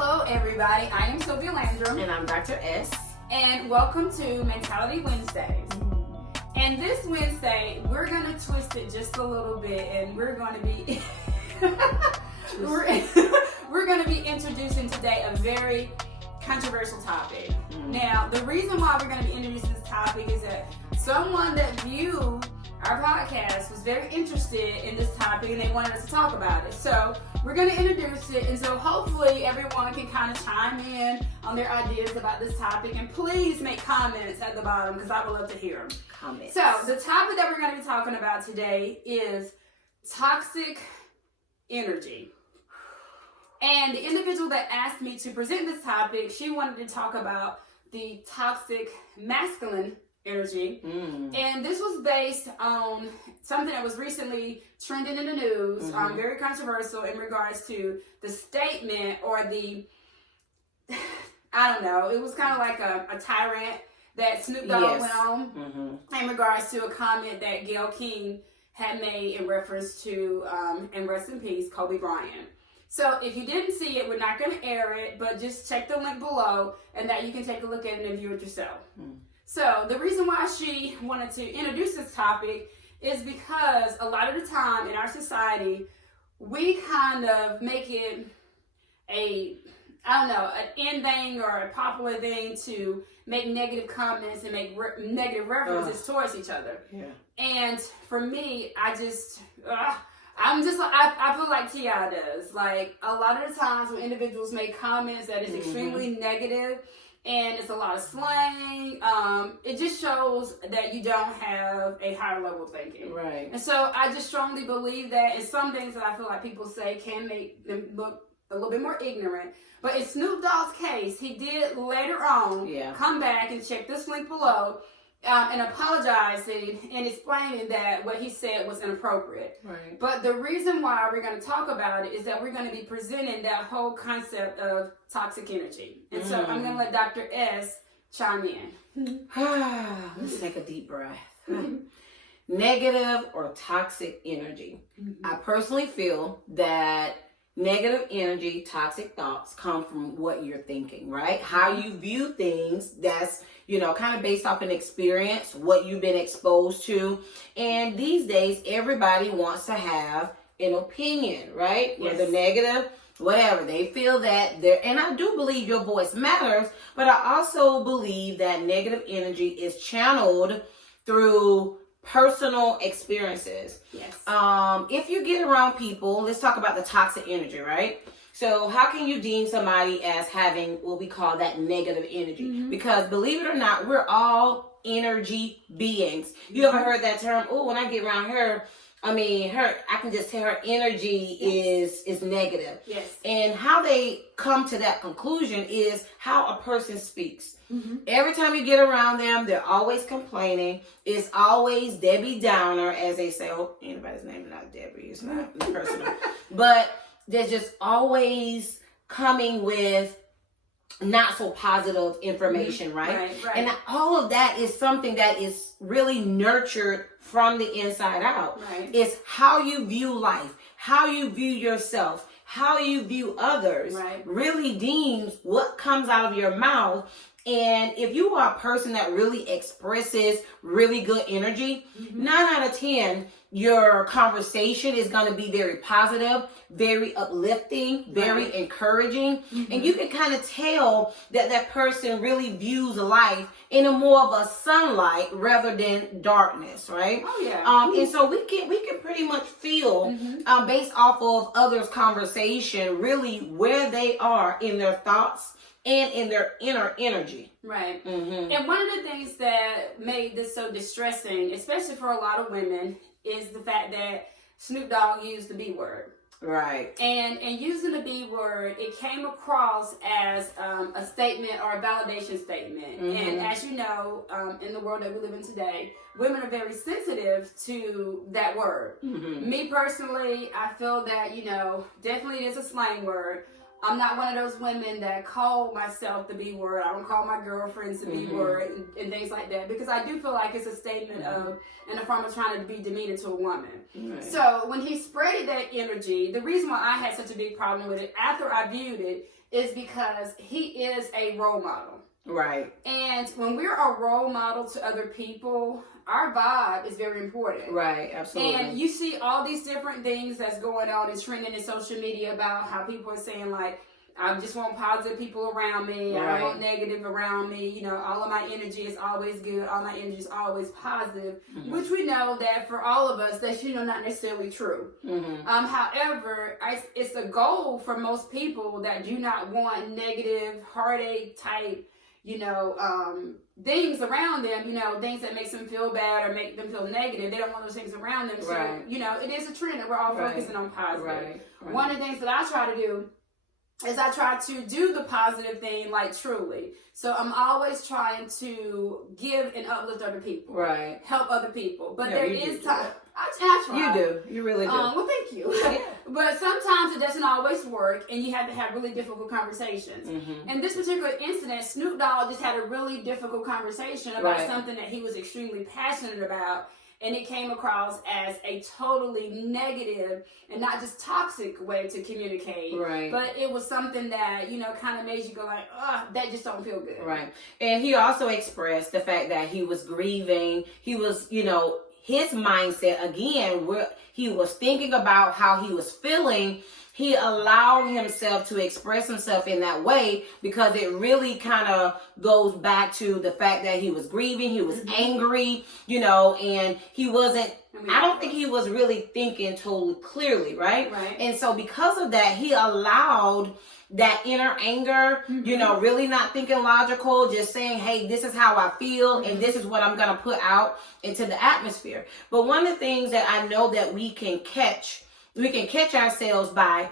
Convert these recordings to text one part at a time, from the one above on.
Hello, everybody. I am Sylvia Landrum. And I'm Dr. S. And welcome to Mentality Wednesdays. And this Wednesday, we're going to twist it just a little bit, and we're going to be we're going to be introducing today a very controversial topic. Now, the reason why we're going to be introducing this topic is that someone that viewed our podcast was very interested in this topic and they wanted us to talk about it. So we're going to introduce it, and so hopefully everyone can kind of chime in on their ideas about this topic, and please make comments at the bottom because I would love to hear them. Comments. So the topic that we're going to be talking about today is toxic energy. And the individual that asked me to present this topic, she wanted to talk about the toxic masculine energy. And this was based on something that was recently trending in the news, very controversial in regards to the statement or the, I don't know, it was kind of like a tirade that Snoop Dogg went on in regards to a comment that Gayle King had made in reference to, and rest in peace, Kobe Bryant. So if you didn't see it, we're not going to air it, but just check the link below and that you can take a look at it and view it yourself. So the reason why she wanted to introduce this topic is because a lot of the time in our society, we kind of make it an in thing or a popular thing to make negative comments and make negative references towards each other. Yeah. And for me, I feel like T.I. does. Like, a lot of the times when individuals make comments that is extremely negative and it's a lot of slang, it just shows that you don't have a higher level of thinking. Right. And so I just strongly believe that, and some things that I feel like people say can make them look a little bit more ignorant. But in Snoop Dogg's case, he did later on come back and check this link below and apologizing and explaining that what he said was inappropriate. Right. But the reason why we're going to talk about it is that we're going to be presenting that whole concept of toxic energy. And so I'm going to let Dr. S chime in. Let's take a deep breath. Negative or toxic energy. I personally feel that negative energy, toxic thoughts come from what you're thinking, right? How you view things, that's, kind of based off an experience, what you've been exposed to. And these days, everybody wants to have an opinion, right? Yes. Whether negative, whatever. They feel that and I do believe your voice matters, but I also believe that negative energy is channeled through personal experiences. Yes. If you get around people, let's talk about the toxic energy, right? So how can you deem somebody as having what we call that negative energy? Because believe it or not, we're all energy beings. You ever heard that term? Oh, when I get around her, I can just tell her energy is negative. Yes. And how they come to that conclusion is how a person speaks. Every time you get around them, they're always complaining. It's always Debbie Downer, as they say. Oh, anybody's name is not Debbie. It's not personal. But they're just always coming with not so positive information, right? And all of that is something that is really nurtured from the inside out. It's how you view life, how you view yourself, how you view others, really deems what comes out of your mouth. And if you are a person that really expresses really good energy, 9 out of 10, your conversation is going to be very positive, very uplifting, very encouraging. And you can kind of tell that that person really views life in a more of a sunlight rather than darkness, right? Oh, yeah. And so we can pretty much feel, based off of others' conversation, really where they are in their thoughts and in their inner energy. Right. And one of the things that made this so distressing, especially for a lot of women, is the fact that Snoop Dogg used the B word. Right. And using the B word, it came across as a statement or a validation statement. And as you know, in the world that we live in today, women are very sensitive to that word. Me personally, I feel that, definitely it is a slang word. I'm not one of those women that call myself the B word. I don't call my girlfriends the B word and things like that, because I do feel like it's a statement of, in the form of trying to be demeaning to a woman. Right. So when he spreaded that energy, the reason why I had such a big problem with it after I viewed it is because he is a role model. Right. And when we're a role model to other people, our vibe is very important. Right, absolutely. And you see all these different things that's going on and trending in social media about how people are saying, like, I just want positive people around me. Right. I don't want negative around me. You know, all of my energy is always good. All my energy is always positive, which we know that for all of us, that's, you know, not necessarily true. However, it's a goal for most people that do not want negative, heartache type, you know, things around them, you know, things that makes them feel bad or make them feel negative. They don't want those things around them. So, you know, it is a trend that we're all focusing on positive. Right. One of the things that I try to do is I try to do the positive thing, like, truly. So I'm always trying to give and uplift other people. Right. Help other people. But there is time. I try. You do. You really do. Well, thank you. But sometimes it doesn't always work, and you have to have really difficult conversations. In this particular incident, Snoop Dogg just had a really difficult conversation about something that he was extremely passionate about. And it came across as a totally negative and not just toxic way to communicate. Right. But it was something that, you know, kind of made you go like, ugh, that just don't feel good. Right. And he also expressed the fact that he was grieving. He was, you know, his mindset, again, where he was thinking about how he was feeling. He allowed himself to express himself in that way because it really kind of goes back to the fact that he was grieving, he was angry, you know, and he wasn't, I don't think he was really thinking totally clearly, right? And so because of that, he allowed that inner anger, you know, really not thinking logical, just saying, hey, this is how I feel and this is what I'm going to put out into the atmosphere. But one of the things that I know that we can catch ourselves by,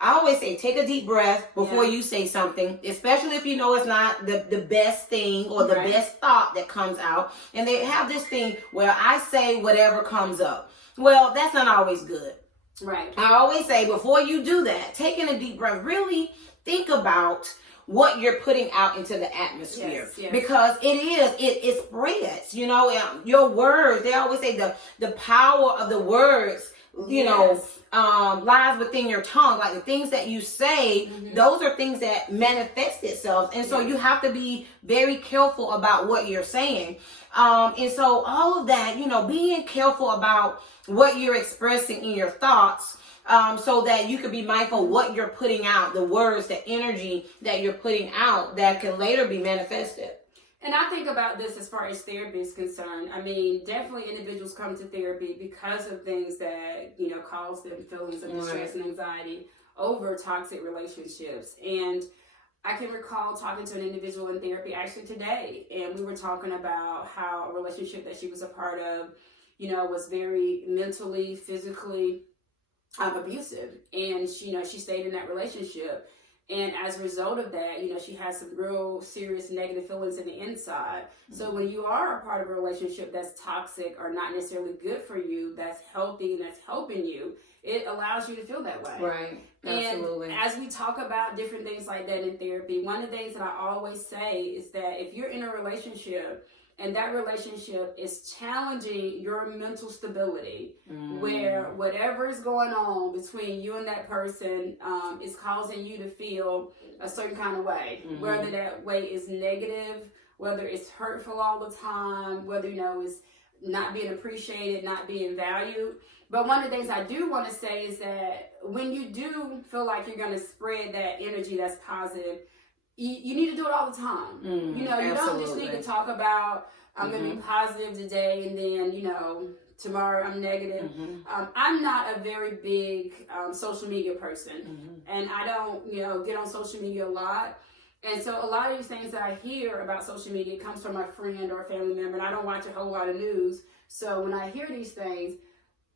I always say, take a deep breath before you say something, especially if you know it's not the best thing or the best thought that comes out. And they have this thing where I say whatever comes up. Well, that's not always good. Right. I always say, before you do that, taking a deep breath, really think about what you're putting out into the atmosphere. Because it spreads, you know, your words, they always say the power of the words, you know, lies within your tongue. Like the things that you say, those are things that manifest itself. And so you have to be very careful about what you're saying. And so all of that, you know, being careful about what you're expressing in your thoughts, so that you can be mindful of what you're putting out, the words, the energy that you're putting out that can later be manifested. And I think about this as far as therapy is concerned. I mean, definitely individuals come to therapy because of things that, you know, cause them feelings of distress and anxiety over toxic relationships. And I can recall talking to an individual in therapy actually today, and we were talking about how a relationship that she was a part of, you know, was very mentally, physically abusive. And she, you know, she stayed in that relationship. And as a result of that, you know, she has some real serious negative feelings in the inside. So when you are a part of a relationship that's toxic or not necessarily good for you, that's healthy and that's helping you, it allows you to feel that way. Right. Absolutely. And as we talk about different things like that in therapy, one of the things that I always say is that if you're in a relationship and that relationship is challenging your mental stability, where whatever is going on between you and that person is causing you to feel a certain kind of way, whether that way is negative, whether it's hurtful all the time, whether, you know, it's not being appreciated, not being valued. But one of the things I do want to say is that when you do feel like you're going to spread that energy that's positive, you need to do it all the time. You know, you don't just need to talk about, I'm going to be positive today and then, you know, tomorrow I'm negative. I'm not a very big social media person. And I don't, you know, get on social media a lot. And so a lot of these things that I hear about social media comes from a friend or a family member, and I don't watch a whole lot of news. So when I hear these things,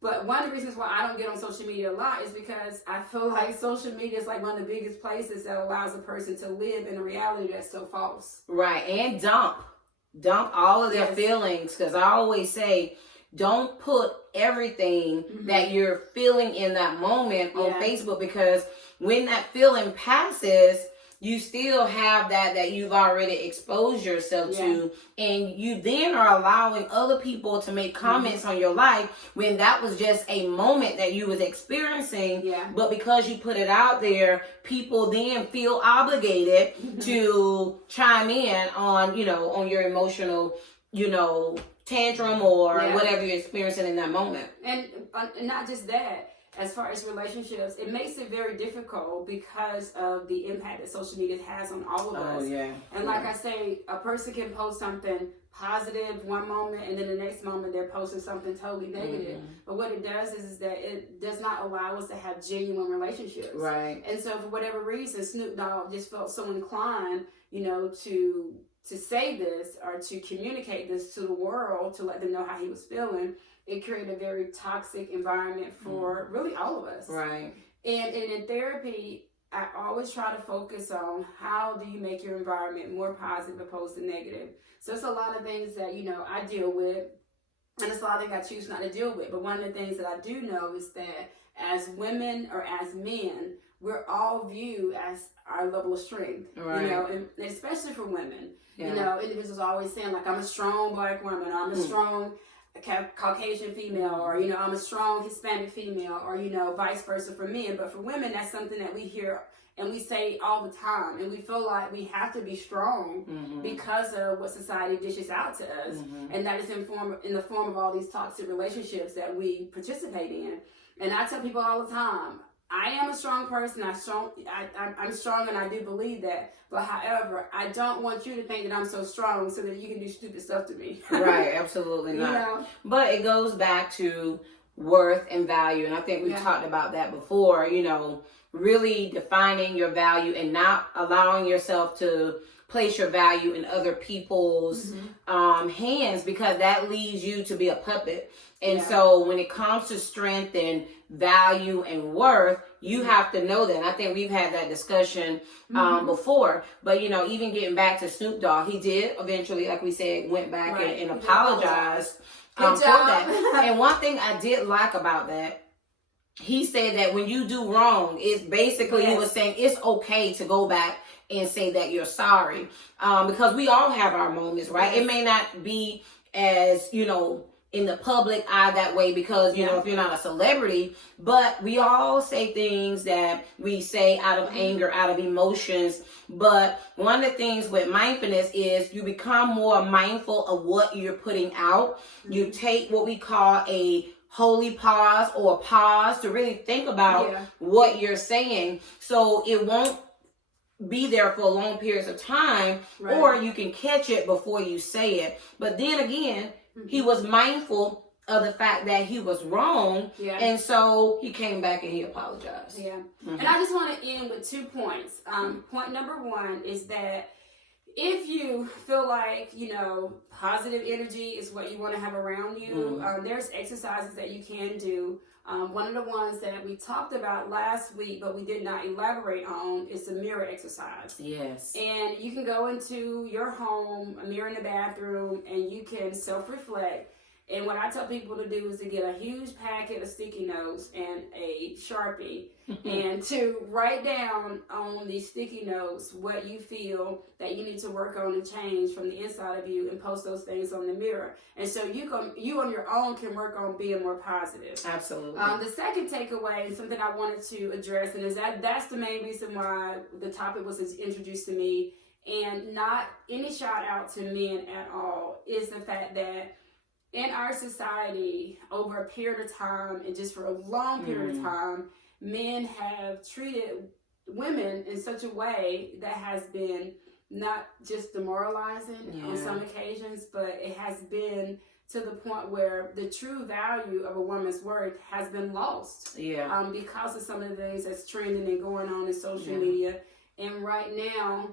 but one of the reasons why I don't get on social media a lot is because I feel like social media is like one of the biggest places that allows a person to live in a reality that's so false. Right. And dump all of their feelings. Because I always say, don't put everything that you're feeling in that moment on Facebook, because when that feeling passes, you still have that you've already exposed yourself to, and you then are allowing other people to make comments on your life when that was just a moment that you was experiencing. But because you put it out there, people then feel obligated to chime in on, on your emotional, tantrum or whatever you're experiencing in that moment. And not just that. As far as relationships, it makes it very difficult because of the impact that social media has on all of us. And like I say, a person can post something positive one moment, and then the next moment they're posting something totally negative. But what it does is that it does not allow us to have genuine relationships. Right. And so for whatever reason, Snoop Dogg just felt so inclined, to say this or to communicate this to the world, to let them know how he was feeling. It created a very toxic environment for really all of us. Right. And in therapy, I always try to focus on how do you make your environment more positive opposed to negative. So it's a lot of things that, I deal with, and it's a lot of things I choose not to deal with. But one of the things that I do know is that as women or as men, we're all viewed as our level of strength, and especially for women. Individuals always saying, like, I'm a strong Black woman, or I'm a strong Caucasian female, or I'm a strong Hispanic female, or vice versa for men. But for women, that's something that we hear and we say all the time, and we feel like we have to be strong because of what society dishes out to us, and that is in the form of all these toxic relationships that we participate in. And I tell people all the time, I am a strong person. I'm strong, and I do believe that. But however, I don't want you to think that I'm so strong so that you can do stupid stuff to me. Right, absolutely not. But it goes back to worth and value, and I think we've talked about that before. Really defining your value and not allowing yourself to place your value in other people's hands, because that leads you to be a puppet. And so when it comes to strength and value and worth, you have to know that. And I think we've had that discussion before. But, even getting back to Snoop Dogg, he did eventually, like we said, went back and apologized for that. And one thing I did like about that, he said that when you do wrong, it's basically, he was saying it's okay to go back and say that you're sorry. Because we all have our moments, right? It may not be as, in the public eye that way, because, if you're not a celebrity, but we all say things that we say out of anger, out of emotions. But one of the things with mindfulness is you become more mindful of what you're putting out. You take what we call a holy pause, or a pause to really think about what you're saying, so it won't be there for long periods of time, or you can catch it before you say it. But then again, he was mindful of the fact that he was wrong, and so he came back and he apologized. And I just want to end with 2 points. Point number 1 is that if you feel like, positive energy is what you want to have around you, there's exercises that you can do. One of the ones that we talked about last week, but we did not elaborate on, is the mirror exercise. Yes. And you can go into your home, a mirror in the bathroom, and you can self-reflect. And what I tell people to do is to get a huge packet of sticky notes and a Sharpie and to write down on these sticky notes what you feel that you need to work on and change from the inside of you, and post those things on the mirror. And so you on your own can work on being more positive. Absolutely. The second takeaway, and something I wanted to address, and that's the main reason why the topic was introduced to me, and not any shout out to men at all, is the fact that in our society, over a period of time, and just for a long period of time, men have treated women in such a way that has been not just demoralizing on some occasions, but it has been to the point where the true value of a woman's worth has been lost. Because of some of the things that's trending and going on in social media. And right now,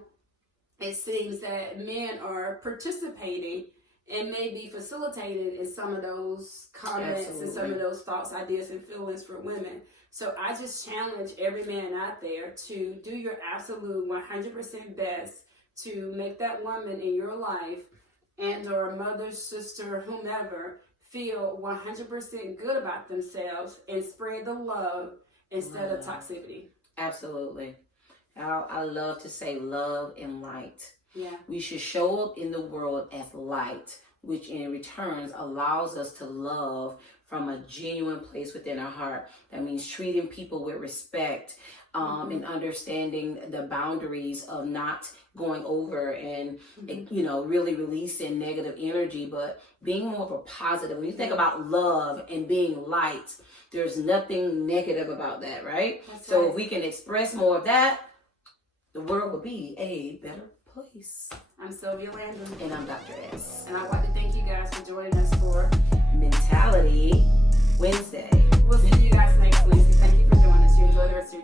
it seems that men are participating and maybe facilitated in some of those comments and some of those thoughts, ideas, and feelings for women. So I just challenge every man out there to do your absolute 100% best to make that woman in your life, and or a mother, sister, whomever, feel 100% good about themselves and spread the love instead of toxicity. Absolutely. I love to say love and light. Yeah. We should show up in the world as light, which in returns allows us to love from a genuine place within our heart. That means treating people with respect, and understanding the boundaries of not going over and, really releasing negative energy, but being more of a positive. When you think about love and being light, there's nothing negative about that, right? That's so right. If we can express more of that, the world will be a better place. I'm Sylvia Landon. And I'm Dr. S. And I'd like to thank you guys for joining us for Mentality Wednesday. We'll see you guys next Wednesday. Thank you for joining us. You enjoy the rest of your